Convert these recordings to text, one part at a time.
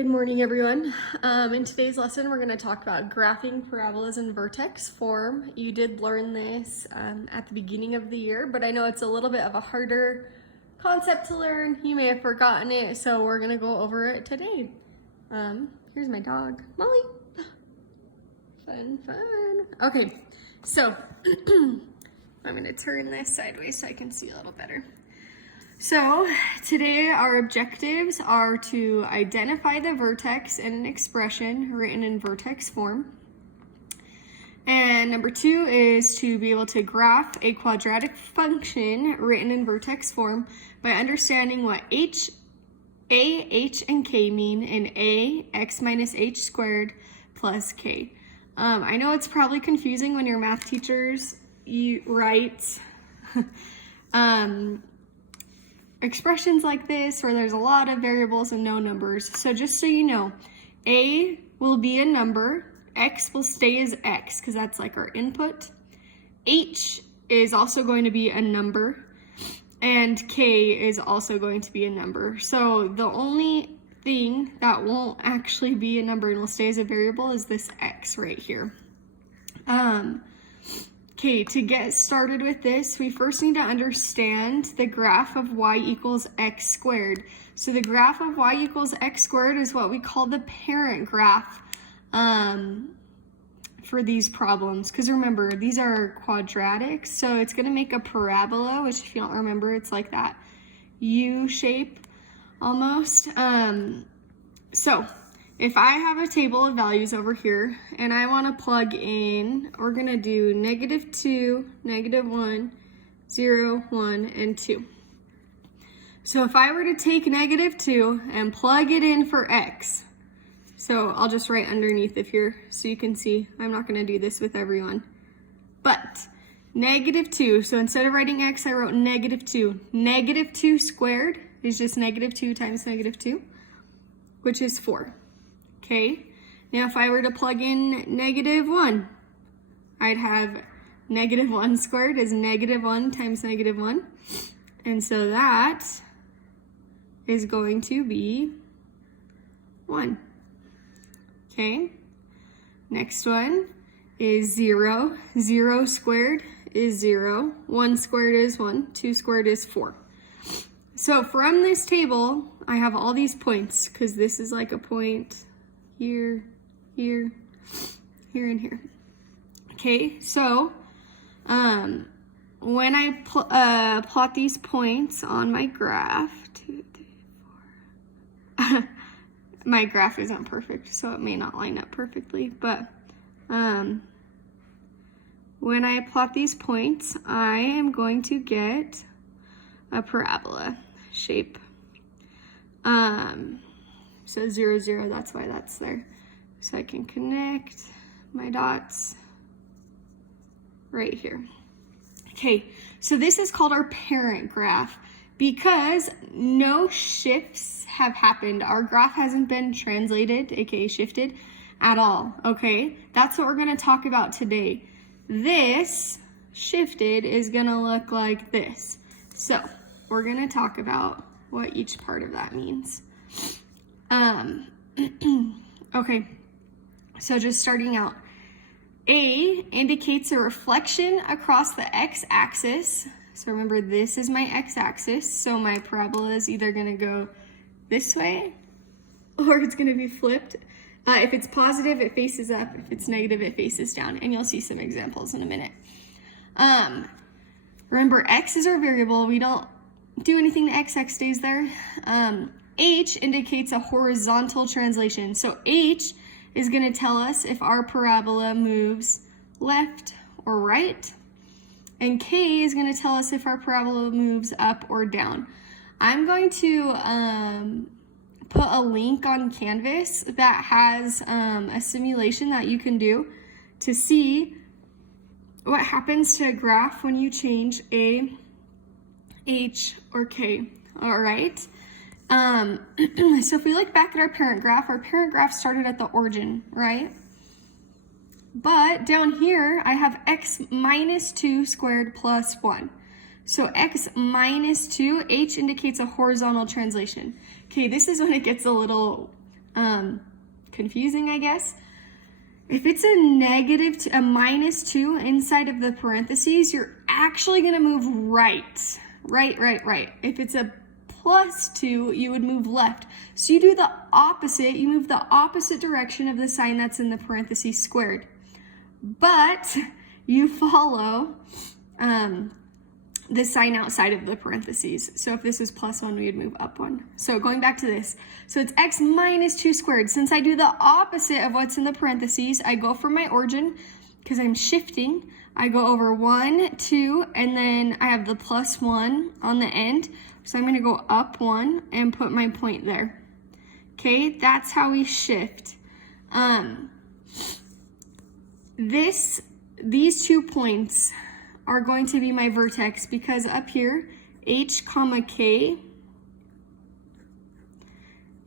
Good morning, everyone. In today's lesson, we're going to talk about graphing parabolas in Vertex form. You did learn this at the beginning of the year, but I know it's a little bit of a harder concept to learn. You may have forgotten it, so we're going to go over it today. Here's my dog, Molly. Fun. Okay, so I'm going to turn this sideways so I can see a little better. So today our objectives are to identify the vertex in an expression written in vertex form. And number 2 is to be able to graph a quadratic function written in vertex form by understanding what a, h, and k mean in a, x minus h squared plus k. I know it's probably confusing when your math teachers write expressions like this where there's a lot of variables and no numbers. So just so you know, a will be a number, x will stay as x because that's like our input, h is also going to be a number, and k is also going to be a number. So the only thing that won't actually be a number and will stay as a variable is this x right here. Okay, to get started with this, we first need to understand the graph of y equals x squared. So the graph of y equals x squared is what we call the parent graph for these problems. Because remember, these are quadratics, so it's going to make a parabola, which if you don't remember, it's like that U shape almost. So if I have a table of values over here and I want to plug in, we're going to do -2, -1, 0, 1, and 2. So if I were to take -2 and plug it in for x, so I'll just write underneath if you're, so you can see, I'm not going to do this with everyone, but -2, so instead of writing x, I wrote -2. -2 squared is just -2 times -2, which is 4. Okay, now if I were to plug in -1, I'd have -1 squared is -1 times -1. And so that is going to be 1. Okay, next one is 0. 0 squared is 0. 1 squared is 1. 2 squared is 4. So from this table, I have all these points because this is like a point here, here, here, and here. Okay, so when I plot these points on my graph, 2, 3, 4, my graph isn't perfect, so it may not line up perfectly, but when I plot these points, I am going to get a parabola shape. So 0, 0, that's why that's there. So I can connect my dots right here. Okay, so this is called our parent graph because no shifts have happened. Our graph hasn't been translated, aka shifted, at all, okay? That's what we're gonna talk about today. This shifted is gonna look like this. So we're gonna talk about what each part of that means. Okay, so just starting out, A indicates a reflection across the x-axis. So remember, this is my x-axis, so my parabola is either gonna go this way or it's gonna be flipped. If it's positive, it faces up. If it's negative, it faces down, and you'll see some examples in a minute. Remember, x is our variable. We don't do anything to x stays there. H indicates a horizontal translation. So H is going to tell us if our parabola moves left or right. And K is going to tell us if our parabola moves up or down. I'm going to put a link on Canvas that has a simulation that you can do to see what happens to a graph when you change A, H, or K. All right. So if we look back at our parent graph started at the origin, right? But down here, I have x minus 2 squared plus 1. So x minus 2, h indicates a horizontal translation. Okay, this is when it gets a little confusing, I guess. If it's a minus 2 inside of the parentheses, you're actually going to move right. If it's a plus 2, you would move left. So you do the opposite. You move the opposite direction of the sign that's in the parentheses squared. But you follow the sign outside of the parentheses. So if this is plus 1, we would move up 1. So going back to this. So it's x minus 2 squared. Since I do the opposite of what's in the parentheses, I go from my origin, because I'm shifting, I go over 1, 2, and then I have the plus 1 on the end. So I'm going to go up 1 and put my point there. Okay, that's how we shift. These 2 points are going to be my vertex, because up here, h comma k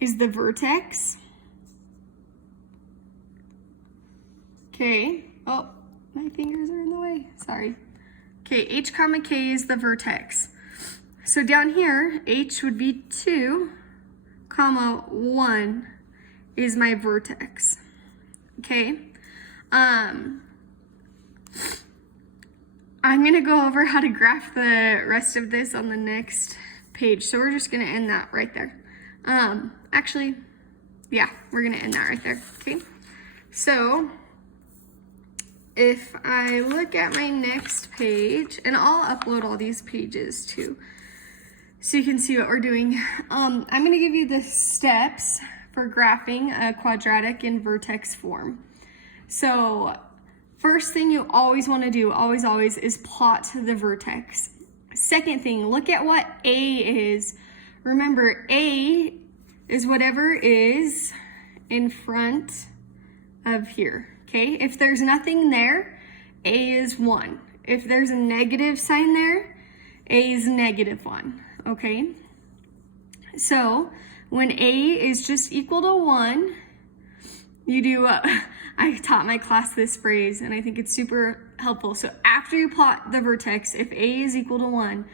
is the vertex. Okay, oh, my fingers are in the way, sorry. Okay, h comma k is the vertex. So down here, h would be 2, comma 1 is my vertex. Okay, I'm going to go over how to graph the rest of this on the next page. So we're just going to end that right there. Actually, yeah, we're going to end that right there. Okay. So if I look at my next page, and I'll upload all these pages too, so you can see what we're doing. I'm going to give you the steps for graphing a quadratic in vertex form. So first thing you always want to do, always, is plot the vertex. Second thing, look at what A is. Remember, A is whatever is in front of here, okay? If there's nothing there, A is 1. If there's a negative sign there, A is -1, okay? So when A is just equal to 1, you do, I taught my class this phrase, and I think it's super helpful. So after you plot the vertex, if A is equal to 1,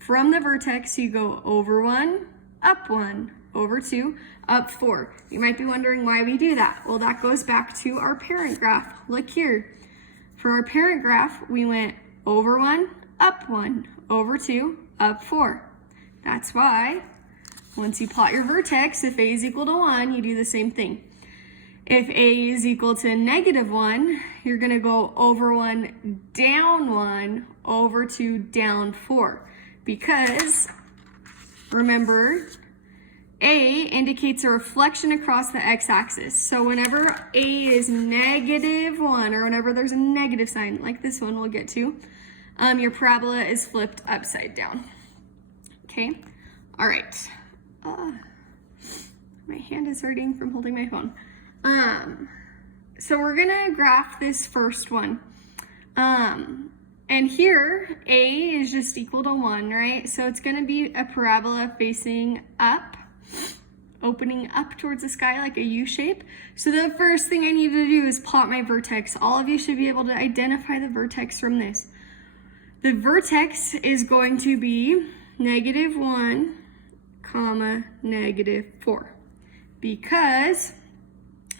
from the vertex, you go over 1, up 1, over 2, up 4. You might be wondering why we do that. Well, that goes back to our parent graph. Look here. For our parent graph, we went over 1, up 1, over 2, up 4. That's why once you plot your vertex, if A is equal to 1, you do the same thing. If A is equal to -1, you're going to go over 1, down 1, over 2, down 4. Because, remember, A indicates a reflection across the x-axis. So whenever A is -1, or whenever there's a negative sign, like this one we'll get to, your parabola is flipped upside down. Okay? All right. My hand is hurting from holding my phone. So we're gonna graph this first one. And here, A is just equal to 1, right? So it's gonna be a parabola facing up, opening up towards the sky like a U shape. So the first thing I need to do is plot my vertex. All of you should be able to identify the vertex from this. The vertex is going to be -1, comma, -4. Because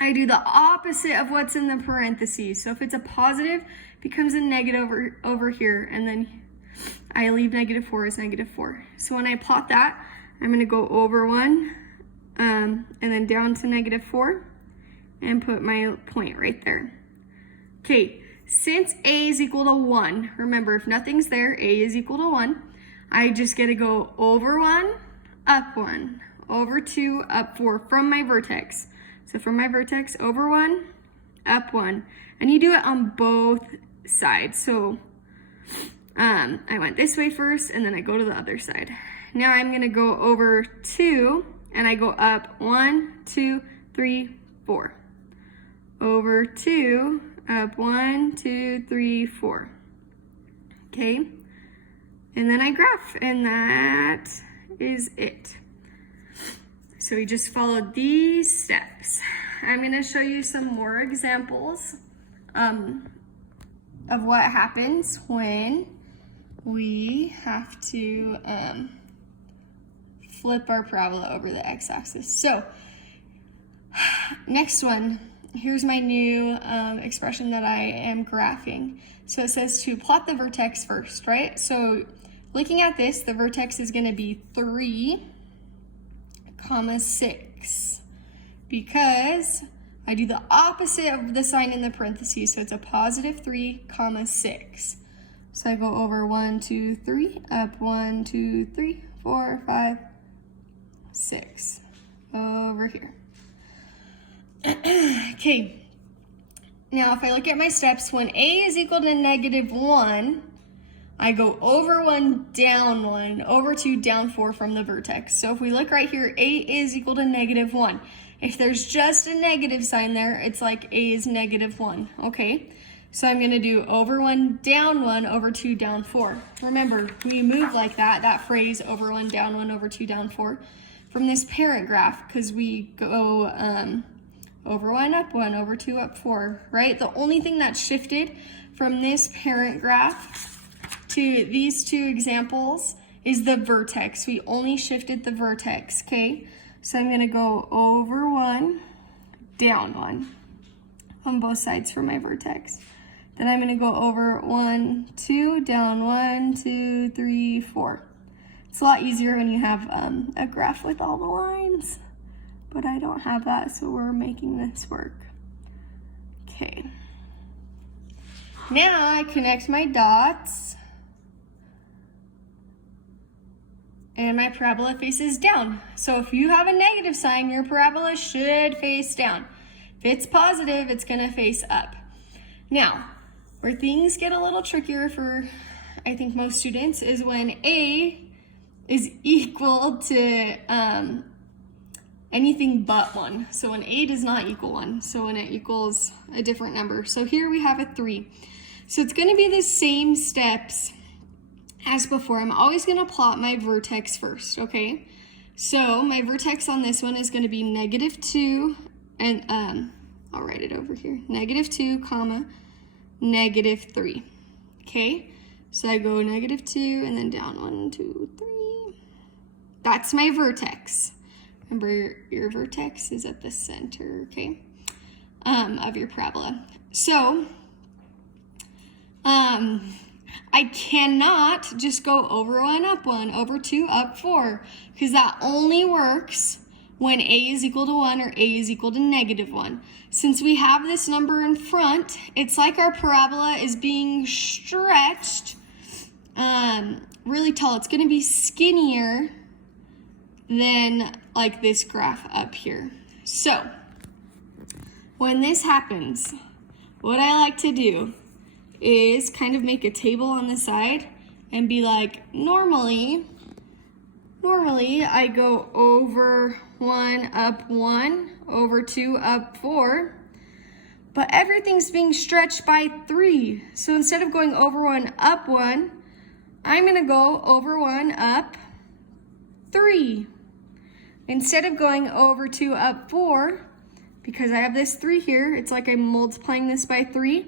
I do the opposite of what's in the parentheses. So if it's a positive, it becomes a negative over here, and then I leave -4 as -4. So when I plot that, I'm going to go over 1, and then down to -4, and put my point right there. Okay, since A is equal to 1, remember, if nothing's there, A is equal to 1, I just get to go over 1, up 1, over 2, up 4 from my vertex. So from my vertex, over 1, up 1. And you do it on both sides. So I went this way first, and then I go to the other side. Now I'm going to go over 2, and I go up 1, 2, 3, 4. Over 2, up 1, 2, 3, 4. Okay? And then I graph, and that is it. So we just followed these steps. I'm going to show you some more examples of what happens when we have to flip our parabola over the x-axis. So Next one, here's my new expression that I am graphing. So it says to plot the vertex first, right? So looking at this, the vertex is going to be 3, 6, because I do the opposite of the sign in the parentheses, so it's a positive 3, 6. So I go over 1, 2, 3, up 1, 2, 3, 4, 5, 6, over here. Okay, now if I look at my steps, when A is equal to -1, I go over 1, down 1, over 2, down 4 from the vertex. So if we look right here, A is equal to -1. If there's just a negative sign there, it's like A is -1, okay? So I'm gonna do over 1, down 1, over 2, down 4. Remember, we move like that phrase, over 1, down 1, over 2, down 4, from this parent graph, because we go over 1, up 1, over 2, up 4, right? The only thing that's shifted from this parent graph to these two examples is the vertex. We only shifted the vertex, okay? So I'm gonna go over 1, down 1 on both sides for my vertex. Then I'm gonna go over 1, 2, down 1, 2, 3, 4. It's a lot easier when you have a graph with all the lines, but I don't have that, so we're making this work. Okay. Now I connect my dots, and my parabola faces down. So if you have a negative sign, your parabola should face down. If it's positive, it's gonna face up. Now, where things get a little trickier for, I think, most students is when A is equal to anything but 1. So when A does not equal 1. So when it equals a different number. So here we have a 3. So it's going to be the same steps as before. I'm always going to plot my vertex first, okay? So my vertex on this one is going to be -2, and I'll write it over here. -2, comma, -3. Okay? So I go -2 and then down 1, 2, 3. That's my vertex. Remember, your vertex is at the center, okay, of your parabola. So, I cannot just go over 1, up 1, over 2, up 4, because that only works when A is equal to 1 or A is equal to -1. Since we have this number in front, it's like our parabola is being stretched really tall. It's going to be skinnier than like this graph up here. So when this happens, what I like to do is kind of make a table on the side and be like, normally I go over 1, up 1, over 2, up 4, but everything's being stretched by 3. So instead of going over 1, up 1, I'm gonna go over 1, up 3. Instead of going over 2, up 4, because I have this 3 here, it's like I'm multiplying this by 3,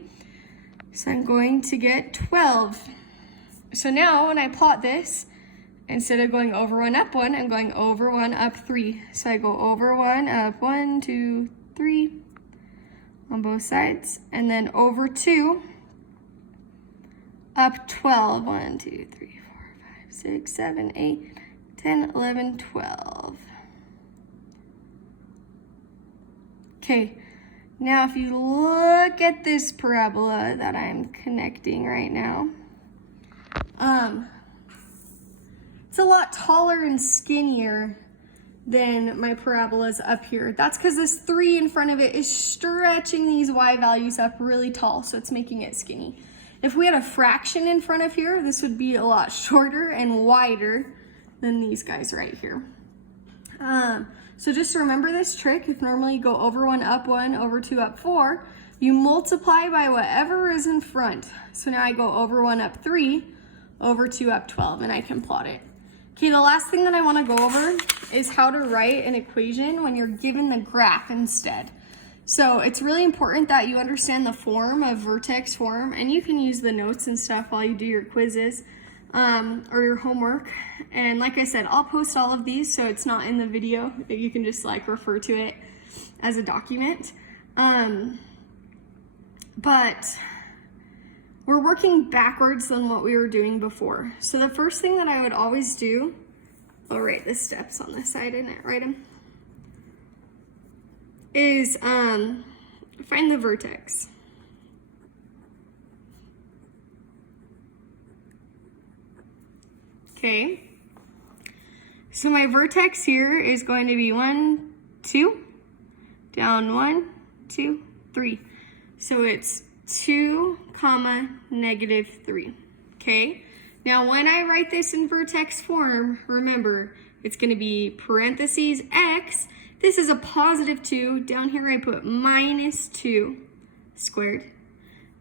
so I'm going to get 12. So now when I plot this, instead of going over 1, up 1, I'm going over 1, up 3. So I go over 1, up 1, 2, 3 on both sides, and then over 2, up 12. 1, 2, 3, 4, 5, 6, 7, 8, 10, 11, 12. Okay, now if you look at this parabola that I'm connecting right now, it's a lot taller and skinnier than my parabolas up here. That's because this 3 in front of it is stretching these y values up really tall, so it's making it skinny. If we had a fraction in front of here, this would be a lot shorter and wider than these guys right here. So just remember this trick. If normally you go over 1, up 1, over 2, up 4, you multiply by whatever is in front. So now I go over 1, up 3, over 2, up 12, and I can plot it. Okay, the last thing that I want to go over is how to write an equation when you're given the graph instead. So it's really important that you understand the form of vertex form, and you can use the notes and stuff while you do your quizzes or your homework. And like I said, I'll post all of these so it's not in the video, that you can just like refer to it as a document. But we're working backwards than what we were doing before. So the first thing that I would always do, I'll write the steps on this side and write them, is find the vertex. Okay, so my vertex here is going to be 1, 2, down 1, 2, 3. So it's 2, negative 3. Okay, now when I write this in vertex form, remember, it's going to be parentheses x. This is a positive 2. Down here I put minus 2 squared.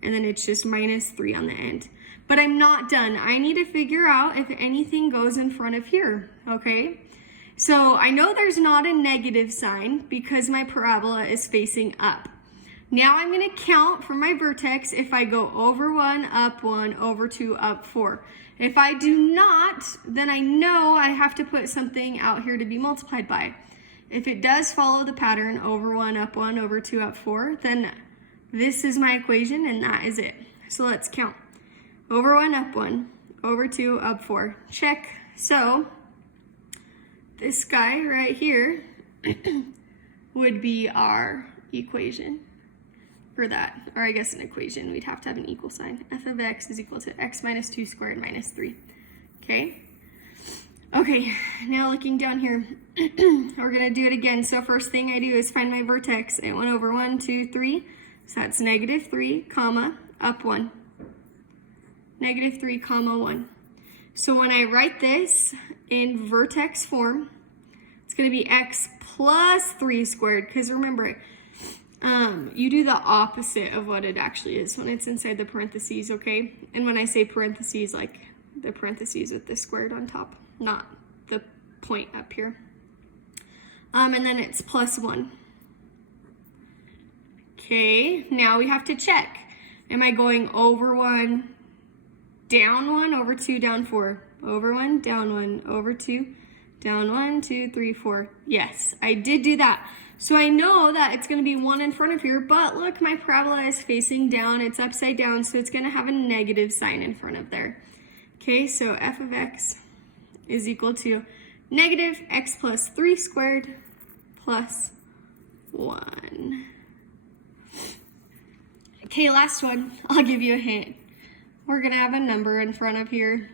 And then it's just minus 3 on the end. But I'm not done. I need to figure out if anything goes in front of here, okay? So I know there's not a negative sign because my parabola is facing up. Now I'm going to count from my vertex if I go over 1, up 1, over 2, up 4. If I do not, then I know I have to put something out here to be multiplied by. If it does follow the pattern, over 1, up 1, over 2, up 4, then this is my equation and that is it. So let's count. Over 1, up 1, over 2, up 4. Check. So this guy right here would be our equation for that. Or I guess an equation. We'd have to have an equal sign. F of x is equal to x minus 2 squared minus 3. Okay? Okay, now looking down here, we're going to do it again. So first thing I do is find my vertex. It went over 1, 2, 3. So that's negative 3, comma, up 1. Negative 3, comma 1. So when I write this in vertex form, it's going to be x plus 3 squared. Because remember, you do the opposite of what it actually is when it's inside the parentheses, okay? And when I say parentheses, like the parentheses with the squared on top, not the point up here. And then it's plus 1. Okay, now we have to check. Am I going over 1, down 1, over 2, down 4? Over 1, down 1, over 2, down 1, 2, 3, 4. Yes, I did do that. So I know that it's going to be 1 in front of here, but look, my parabola is facing down. It's upside down, so it's going to have a negative sign in front of there. Okay, so f of x is equal to negative x plus 3 squared plus 1. Okay, last one. I'll give you a hint. We're going to have a number in front of here.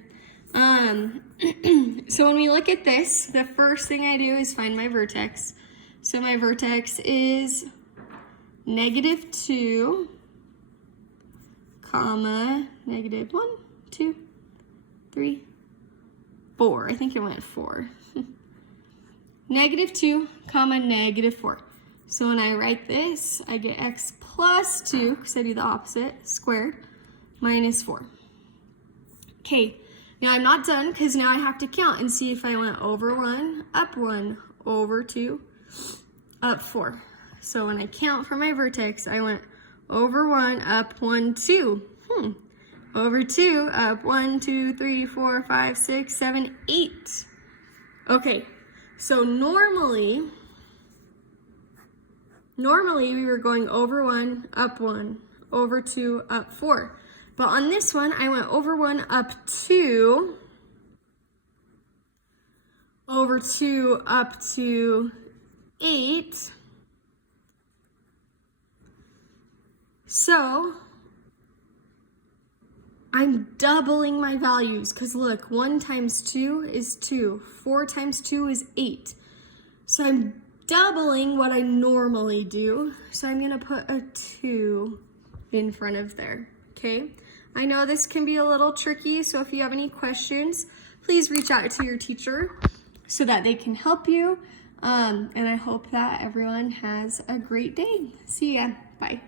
So when we look at this, the first thing I do is find my vertex. So my vertex is negative 2, comma, negative 1, 2, 3, 4. I think it went 4. Negative 2, comma, negative 4. So when I write this, I get x plus 2, because I do the opposite, squared, minus 4. Okay, now I'm not done, because now I have to count and see if I went over 1, up 1, over 2, up 4. So when I count for my vertex, I went over 1, up 1, 2. Over 2, up 1, 2, 3, 4, 5, 6, 7, 8. Okay, so normally we were going over 1, up 1, over 2, up 4. But on this one, I went over 1, up 2, over 2, up to 8. So I'm doubling my values because look, 1 times 2 is 2, 4 times 2 is 8. So I'm doubling what I normally do. So I'm going to put a 2 in front of there, okay? I know this can be a little tricky, so if you have any questions, please reach out to your teacher so that they can help you. And I hope that everyone has a great day. See ya. Bye.